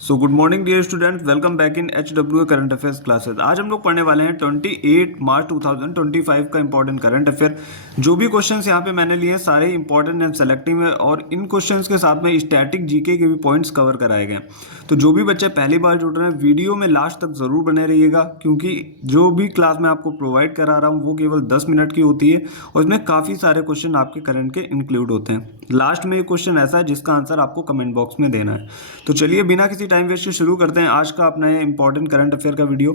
So good morning dear student, welcome back in HW current affairs classes. आज हम लोग पढ़ने वाले हैं 28 मार्च 2025 का इंपॉर्टेंट करंट अफेयर। जो भी क्वेश्चंस यहाँ पे मैंने लिए हैं सारे इंपॉर्टेंट एंड सेलेक्टिव है और इन क्वेश्चंस के साथ में स्टैटिक जीके के भी पॉइंट्स कवर कराए गए हैं। तो जो भी बच्चे पहली बार जुड़ रहे हैं वीडियो में लास्ट तक ज़रूर बने रहिएगा, क्योंकि जो भी क्लास मैं आपको प्रोवाइड करा रहा हूँ वो केवल 10 मिनट की होती है और इसमें काफ़ी सारे क्वेश्चन आपके करंट के इंक्लूड होते हैं। लास्ट में एक क्वेश्चन ऐसा है जिसका आंसर आपको कमेंट बॉक्स में देना है। तो चलिए बिना किसी टाइम वेस्ट के शुरू करते हैं आज का अपना ये इंपॉर्टेंट करंट अफेयर का वीडियो।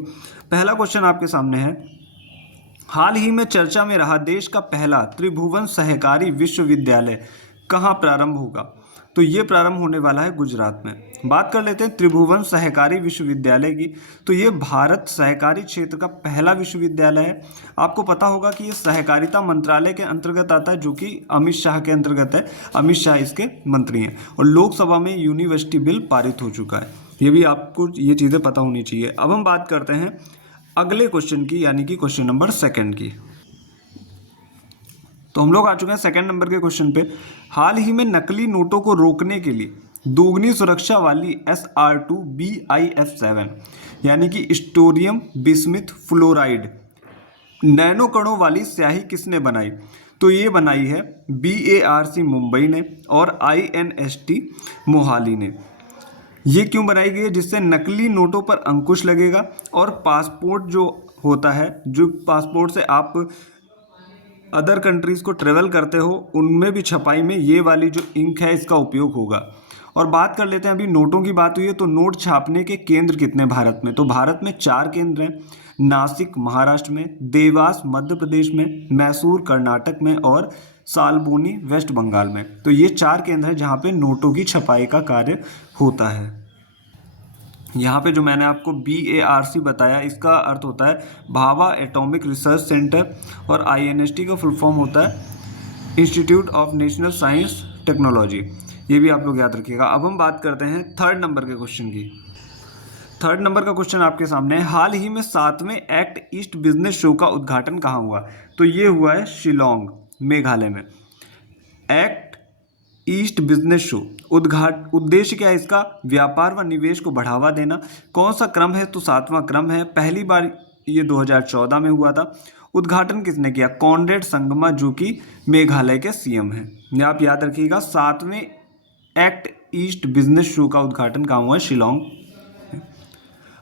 पहला क्वेश्चन आपके सामने है, हाल ही में चर्चा में रहा देश का पहला त्रिभुवन सहकारी विश्वविद्यालय कहाँ प्रारंभ होगा? तो ये प्रारंभ होने वाला है गुजरात में। बात कर लेते हैं त्रिभुवन सहकारी विश्वविद्यालय की। तो ये भारत सहकारी क्षेत्र का पहला विश्वविद्यालय है। आपको पता होगा कि ये सहकारिता मंत्रालय के अंतर्गत आता है, जो कि अमित शाह के अंतर्गत है। अमित शाह इसके मंत्री हैं और लोकसभा में यूनिवर्सिटी बिल पारित हो चुका है। ये भी आपको ये चीज़ें पता होनी चाहिए। अब हम बात करते हैं अगले क्वेश्चन की, यानी कि क्वेश्चन नंबर सेकंड की। तो हम लोग आ चुके हैं सेकंड नंबर के क्वेश्चन पे। हाल ही में नकली नोटों को रोकने के लिए दोगुनी सुरक्षा वाली SR2 BIF7 यानी कि स्टोरियम बिस्मिथ फ्लोराइड नैनो कणों वाली स्याही किसने बनाई? तो ये बनाई है BARC मुंबई ने और INST मोहाली ने। ये क्यों बनाई गई है? जिससे नकली नोटों पर अंकुश लगेगा और पासपोर्ट जो होता है, जो पासपोर्ट से आप अदर कंट्रीज़ को ट्रेवल करते हो, उनमें भी छपाई में ये वाली जो इंक है इसका उपयोग होगा। और बात कर लेते हैं, अभी नोटों की बात हुई है तो नोट छापने के केंद्र कितने भारत में? तो भारत में 4 केंद्र हैं। नासिक महाराष्ट्र में, देवास मध्य प्रदेश में, मैसूर कर्नाटक में और सालबोनी वेस्ट बंगाल में। तो ये 4 केंद्र हैं जहाँ पे नोटों की छपाई का कार्य होता है। यहाँ पे जो मैंने आपको BARC बताया, इसका अर्थ होता है भाभा एटॉमिक रिसर्च सेंटर और INST का फुल फॉर्म होता है institute of national science technology. ये भी आप लोग याद रखिएगा। अब हम बात करते हैं थर्ड नंबर के क्वेश्चन की। थर्ड नंबर का क्वेश्चन आपके सामने है, हाल ही में 7वें एक्ट ईस्ट बिजनेस शो का उद्घाटन कहाँ हुआ? तो ये हुआ है शिलोंग मेघालय में। एक्ट ईस्ट बिजनेस शो उद्देश्य क्या है इसका? व्यापार व निवेश को बढ़ावा देना। कौन सा क्रम है? तो 7वां क्रम है। पहली बार ये 2014 में हुआ था। उद्घाटन किसने किया? कॉनरेड संगमा, जो कि मेघालय के CM हैं। ये आप याद रखिएगा। 7वें एक्ट ईस्ट बिजनेस शो का उद्घाटन कहाँ हुआ है? शिलोंग।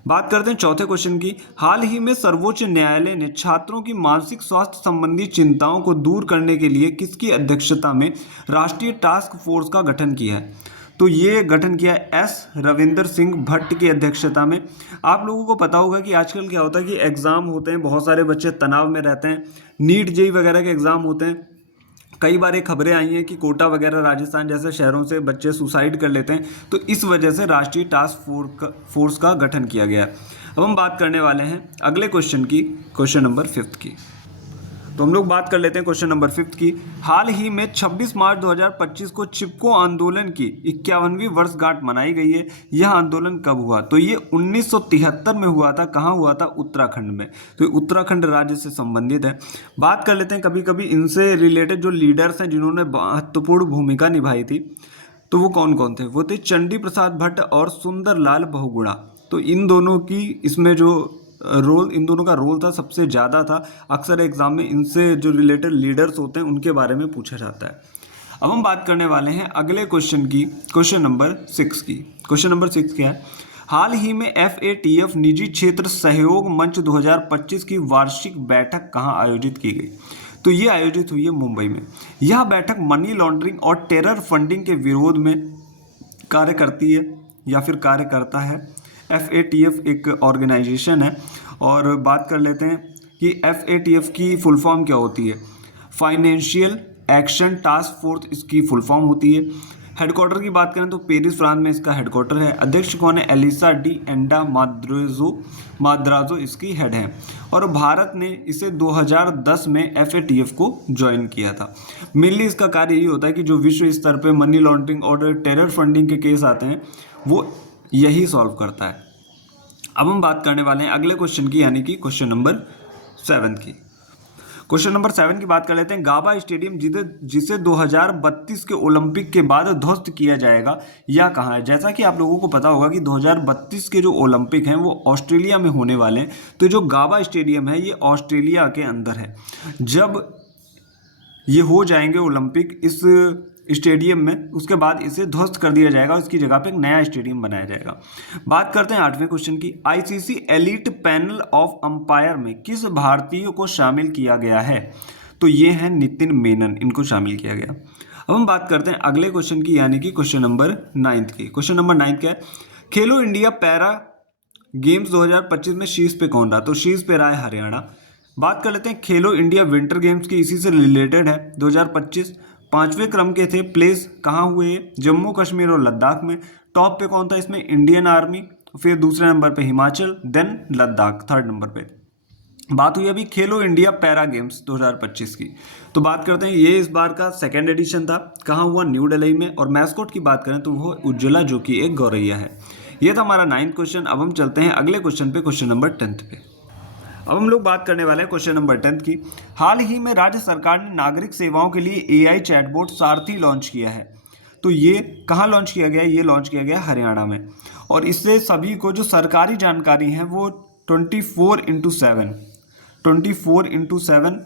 बात करते हैं चौथे क्वेश्चन की। हाल ही में सर्वोच्च न्यायालय ने छात्रों की मानसिक स्वास्थ्य संबंधी चिंताओं को दूर करने के लिए किसकी अध्यक्षता में राष्ट्रीय टास्क फोर्स का गठन किया है? तो ये गठन किया है S रविंदर सिंह भट्ट की अध्यक्षता में। आप लोगों को पता होगा कि आजकल क्या होता है कि एग्ज़ाम होते हैं, बहुत सारे बच्चे तनाव में रहते हैं। नीट JEE वगैरह के एग्ज़ाम होते हैं। कई बार ये खबरें आई हैं कि कोटा वगैरह राजस्थान जैसे शहरों से बच्चे सुसाइड कर लेते हैं। तो इस वजह से राष्ट्रीय टास्क फोर्स का गठन किया गया है। अब हम बात करने वाले हैं अगले क्वेश्चन की, क्वेश्चन नंबर 5 की। तो हम लोग बात कर लेते हैं क्वेश्चन नंबर 5 की। हाल ही में 26 मार्च 2025 को चिपको आंदोलन की 51वीं वर्षगांठ मनाई गई है। यह आंदोलन कब हुआ? तो ये 1973 में हुआ था। कहाँ हुआ था? उत्तराखंड में। तो उत्तराखंड राज्य से संबंधित है। बात कर लेते हैं कभी कभी इनसे रिलेटेड जो लीडर्स हैं जिन्होंने महत्वपूर्ण भूमिका निभाई थी, तो वो कौन कौन थे? वो थे चंडी प्रसाद भट्ट और सुंदरलाल बहुगुणा। तो इन दोनों की इसमें जो इन दोनों का रोल था सबसे ज़्यादा था। अक्सर एग्जाम में इनसे जो रिलेटेड लीडर्स होते हैं उनके बारे में पूछा जाता है। अब हम बात करने वाले हैं अगले क्वेश्चन की, क्वेश्चन नंबर 6 की। क्वेश्चन नंबर 6 क्या है? हाल ही में FATF निजी क्षेत्र सहयोग मंच 2025 की वार्षिक बैठक कहाँ आयोजित की गई? तो ये आयोजित हुई है मुंबई में। यह बैठक मनी लॉन्ड्रिंग और टेरर फंडिंग के विरोध में कार्य करती है या फिर कार्य करता है। FATF एक ऑर्गेनाइजेशन है। और बात कर लेते हैं कि FATF की फुल फॉर्म क्या होती है? फाइनेंशियल एक्शन टास्क फोर्स इसकी फुल फॉर्म होती है। हेडक्वार्टर की बात करें तो पेरिस फ्रांस में इसका हेडक्वार्टर है। अध्यक्ष कौन है? एलिसा डी एंडा माद्राजो इसकी हेड है। और भारत ने इसे 2010 में FATF को ज्वाइन किया था। मेनली इसका कार्य यही होता है कि जो विश्व स्तर पे मनी लॉन्ड्रिंग और टेरर फंडिंग के केस आते हैं वो यही सॉल्व करता है। अब हम बात करने वाले हैं अगले क्वेश्चन की, यानी कि क्वेश्चन नंबर 7 की। क्वेश्चन नंबर 7 की बात कर लेते हैं। गाबा स्टेडियम जिसे 2032 के ओलंपिक के बाद ध्वस्त किया जाएगा, यह कहाँ है? जैसा कि आप लोगों को पता होगा कि 2032 के जो ओलंपिक हैं वो ऑस्ट्रेलिया में होने वाले हैं। तो जो गाबा स्टेडियम है ये ऑस्ट्रेलिया के अंदर है। जब ये हो जाएंगे ओलंपिक इस स्टेडियम में, उसके बाद इसे ध्वस्त कर दिया जाएगा, उसकी जगह पे एक नया स्टेडियम बनाया जाएगा। बात करते हैं 8वें क्वेश्चन की। ICC elite panel of umpire में किस भारतीय को शामिल किया गया है? तो ये है नितिन मेनन, इनको शामिल किया गया। अब हम बात करते हैं अगले क्वेश्चन की, यानी कि क्वेश्चन नंबर 9 की। क्वेश्चन नंबर 9 क्या है? खेलो इंडिया पैरा गेम्स 2025 में शीर्ष पे कौन रहा? तो शीर्ष पे रहा है हरियाणा। बात कर लेते हैं खेलो इंडिया विंटर गेम्स की, इसी से रिलेटेड है। 2025 5वें क्रम के थे, प्लेस कहाँ हुए? जम्मू कश्मीर और लद्दाख में। टॉप पे कौन था इसमें? इंडियन आर्मी, फिर दूसरे नंबर पे Himachal, then Ladakh third number पे। बात हुई अभी खेलो इंडिया पैरा गेम्स 2025 की, तो बात करते हैं ये इस बार का सेकेंड एडिशन था। कहाँ हुआ? न्यू दिल्ली में। और मैस्कॉट की बात करें तो वो उज्ज्वला, जो कि एक गौरैया है। ये था हमारा 9th क्वेश्चन। अब हम चलते हैं अगले क्वेश्चन पे, क्वेश्चन नंबर 10th पे। अब हम लोग बात करने वाले हैं क्वेश्चन नंबर 10th की। हाल ही में राज्य सरकार ने नागरिक सेवाओं के लिए एआई चैटबॉट सारथी लॉन्च किया है। तो ये कहाँ लॉन्च किया गया? ये लॉन्च किया गया हरियाणा में। और इससे सभी को जो सरकारी जानकारी है वो 24x7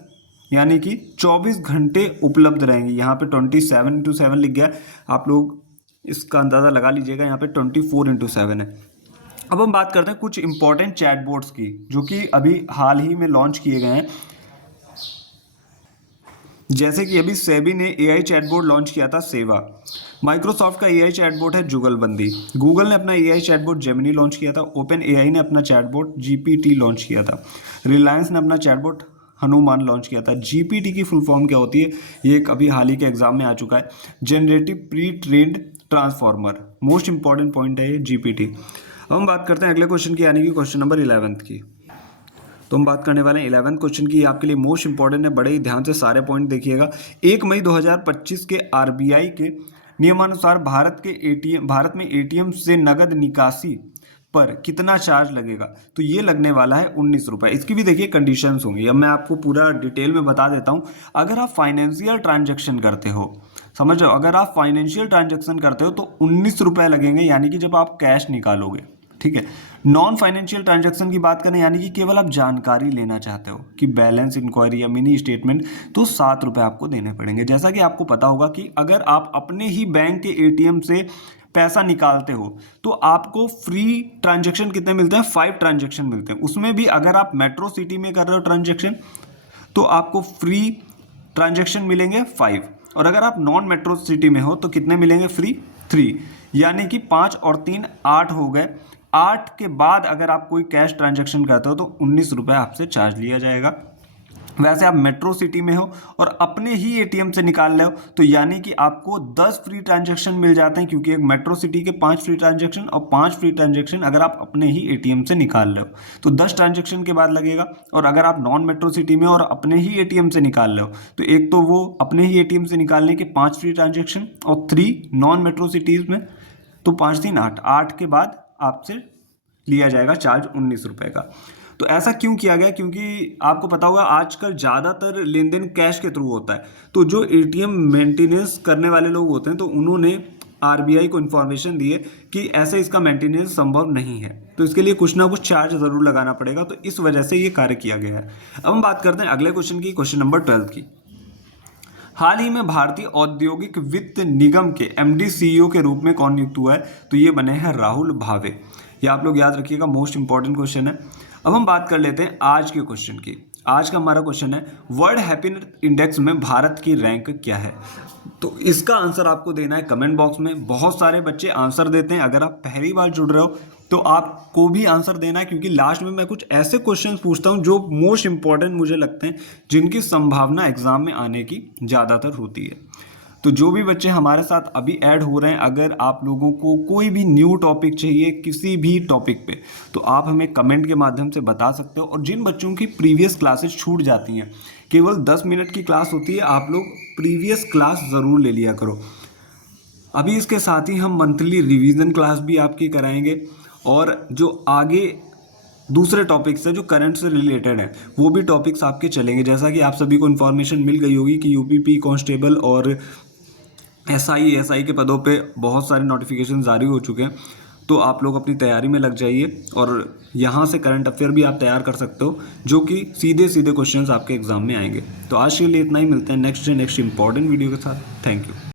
यानी कि 24 घंटे उपलब्ध रहेंगी। यहाँ पे 27x7 लिख गया, आप लोग इसका अंदाज़ा लगा लीजिएगा, यहाँ पे 24x7 है। अब हम बात करते हैं कुछ इंपॉर्टेंट चैटबॉट्स की, जो कि अभी हाल ही में लॉन्च किए गए हैं। जैसे कि अभी सेबी ने एआई चैटबॉट लॉन्च किया था सेवा। माइक्रोसॉफ्ट का एआई चैटबॉट है जुगलबंदी। गूगल ने अपना एआई चैटबॉट जेमिनी लॉन्च किया था। ओपन एआई ने अपना चैटबॉट जीपीटी लॉन्च किया था। रिलायंस ने अपना चैटबॉट हनुमान लॉन्च किया था। जीपीटी की फुल फॉर्म क्या होती है? ये एक अभी हाल ही के एग्जाम में आ चुका है, generative pre trained transformer. Most important point है ये जीपीटी। अब हम बात करते हैं अगले क्वेश्चन की, यानी कि क्वेश्चन नंबर 11th की। तो हम बात करने वाले हैं 11th क्वेश्चन की। आपके लिए मोस्ट इंपॉर्टेंट है, बड़े ही ध्यान से सारे पॉइंट देखिएगा। 1 मई 2025 के आरबीआई के नियमानुसार भारत में एटीएम से नगद निकासी पर कितना चार्ज लगेगा? तो ये लगने वाला है 19 रुपये। इसकी भी देखिए कंडीशंस होंगी, अब मैं आपको पूरा डिटेल में बता देता हूँ। अगर आप फाइनेंशियल ट्रांजैक्शन करते हो, समझ लो, अगर आप फाइनेंशियल ट्रांजैक्शन करते हो तो 19 रुपये लगेंगे, यानी कि जब आप कैश निकालोगे, ठीक है। नॉन फाइनेंशियल ट्रांजैक्शन की बात करें, यानी कि केवल आप जानकारी लेना चाहते हो कि बैलेंस इंक्वायरी या मिनी स्टेटमेंट, तो 7 रुपये आपको देने पड़ेंगे। जैसा कि आपको पता होगा कि अगर आप अपने ही बैंक के एटीएम से पैसा निकालते हो तो आपको फ्री ट्रांजैक्शन कितने मिलते हैं? 5 ट्रांजैक्शन मिलते हैं। उसमें भी अगर आप मेट्रो सिटी में कर रहे हो ट्रांजैक्शन तो आपको फ्री ट्रांजैक्शन मिलेंगे 5, और अगर आप नॉन मेट्रो सिटी में हो तो कितने मिलेंगे? फ्री 3, यानी कि 5 और 3 8 हो गए। 8 के बाद अगर आप कोई कैश ट्रांजैक्शन करते हो तो 19 रुपये आपसे चार्ज लिया जाएगा। वैसे आप मेट्रो सिटी में हो और अपने ही एटीएम से निकाल रहे हो तो यानी कि आपको 10 फ्री ट्रांजैक्शन मिल जाते हैं, क्योंकि एक मेट्रो सिटी के 5 फ्री ट्रांजैक्शन और 5 फ्री ट्रांजैक्शन अगर आप अपने ही एटीएम से निकाल रहे हो तो 10 ट्रांजैक्शन के बाद लगेगा। और अगर आप नॉन मेट्रो सिटी में और अपने ही एटीएम से निकाल रहे हो तो एक तो वो अपने ही एटीएम से निकालने के 5 फ्री ट्रांजैक्शन और 3 नॉन मेट्रो सिटीज़ में, तो 5 3 8, 8 के बाद आपसे लिया जाएगा चार्ज 19 रुपये का। तो ऐसा क्यों किया गया? क्योंकि आपको पता होगा आजकल ज़्यादातर लेन देन कैश के थ्रू होता है, तो जो एटीएम मेंटेनेंस करने वाले लोग होते हैं तो उन्होंने आरबीआई को इन्फॉर्मेशन दी है कि ऐसे इसका मेंटेनेंस संभव नहीं है, तो इसके लिए कुछ ना कुछ चार्ज ज़रूर लगाना पड़ेगा, तो इस वजह से ये कार्य किया गया है। अब हम बात करते हैं अगले क्वेश्चन की, क्वेश्चन नंबर 12 की। हाल ही में भारतीय औद्योगिक वित्त निगम के एमडी सीईओ के रूप में कौन नियुक्त हुआ है? तो ये बने हैं राहुल भावे। ये आप लोग याद रखिएगा, मोस्ट इंपॉर्टेंट क्वेश्चन है। अब हम बात कर लेते हैं आज के क्वेश्चन की। आज का हमारा क्वेश्चन है वर्ल्ड हैप्पीनेस इंडेक्स में भारत की रैंक क्या है? तो इसका आंसर आपको देना है कमेंट बॉक्स में। बहुत सारे बच्चे आंसर देते हैं, अगर आप पहली बार जुड़ रहे हो तो आपको भी आंसर देना है, क्योंकि लास्ट में मैं कुछ ऐसे क्वेश्चन पूछता हूं जो मोस्ट इंपॉर्टेंट मुझे लगते हैं, जिनकी संभावना एग्जाम में आने की ज़्यादातर होती है। तो जो भी बच्चे हमारे साथ अभी ऐड हो रहे हैं, अगर आप लोगों को कोई भी न्यू टॉपिक चाहिए किसी भी टॉपिक पे, तो आप हमें कमेंट के माध्यम से बता सकते हो। और जिन बच्चों की प्रीवियस क्लासेस छूट जाती हैं, केवल 10 मिनट की क्लास होती है, आप लोग प्रीवियस क्लास ज़रूर ले लिया करो। अभी इसके साथ ही हम मंथली रिवीजन क्लास भी आपकी कराएंगे, और जो आगे दूसरे टॉपिक्स है जो करंट से रिलेटेड है, वो भी टॉपिक्स आपके चलेंगे। जैसा कि आप सभी को इन्फॉर्मेशन मिल गई होगी कि यूपीपी कांस्टेबल और एसआई के पदों पे बहुत सारे नोटिफिकेशन जारी हो चुके हैं, तो आप लोग अपनी तैयारी में लग जाइए और यहाँ से करंट अफेयर भी आप तैयार कर सकते हो, जो कि सीधे सीधे क्वेश्चंस आपके एग्जाम में आएंगे। तो आज के लिए इतना ही, मिलते हैं नेक्स्ट इंपॉर्टेंट वीडियो के साथ। Thank you.